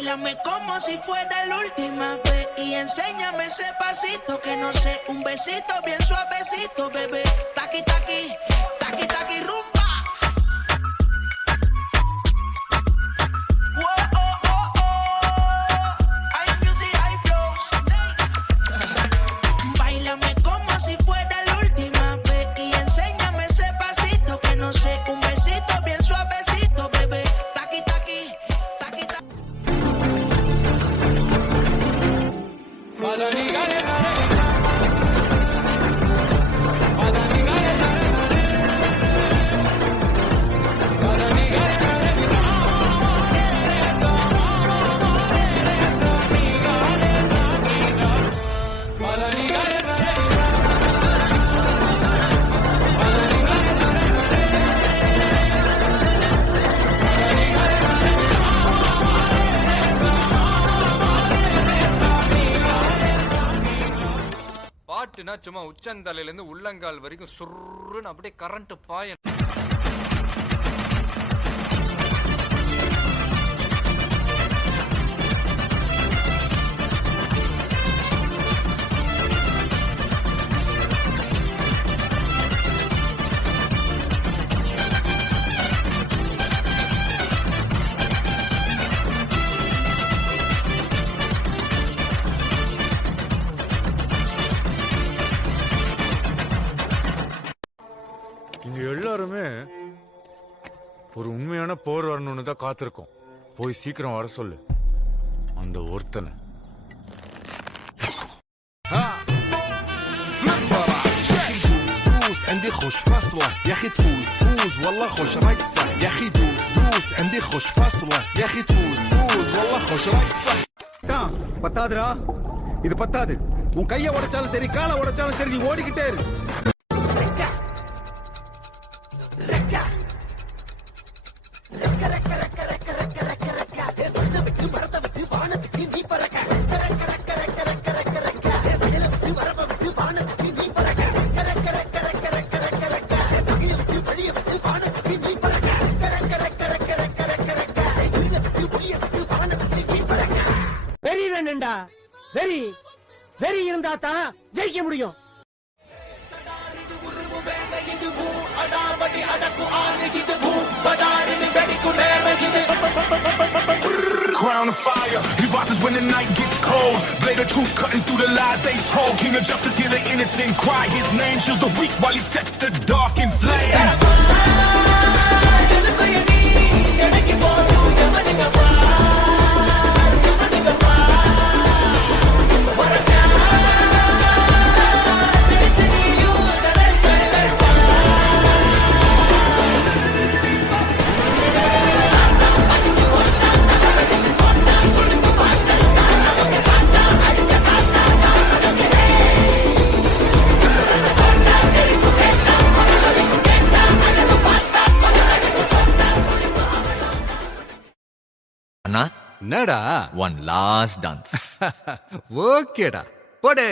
Báilame como si fuera la última vez y enséñame ese pasito que no sé, un besito bien suavecito, bebé. Taqui, taqui, taqui, taqui, rumba. Whoa, oh, oh, oh. Hay music, hay flows. Báilame como si fuera la última vez y enséñame ese pasito que no sé, un besito bien suavecito, bebé. Taqui, taqui, taqui, taqui. பாட்டுனா சும்மா உச்சந்தலையிலேருந்து உள்ளங்கால் வரைக்கும் சுருன்னு அப்படியே current பாய. இங்க எல்லாருமே ஒரு உண்மையான போர் வரணும்னு தான் காத்திருக்கோம். போய் சீக்கிரம் வர சொல்லு அந்த ஒருத்தனை. عندي خوش فصلة يا اخي تفوز تفوز والله خوش رقصة يا اخي دوس دوس عندي خوش فصلة يا اخي تفوز تفوز والله خوش رقصة. பத்தாதுடா, இது பத்தாது. உன் கையை உடைச்சாலும் சரி, காலை உடைச்சாலும் சரி, நீ ஓடிக்கிட்டே இரு. வெறி வேணும்டா, வெறி வெறி இருந்தா தான் ஜெயிக்க முடியும். Crown of fire, he rises when the night gets cold. Blade of truth cutting through the lies they told. King of justice, hear the innocent cry. His name shields the weak while he sets the dark in flame. அண்ணா என்னடா one last dance. ஓகேடா போடே.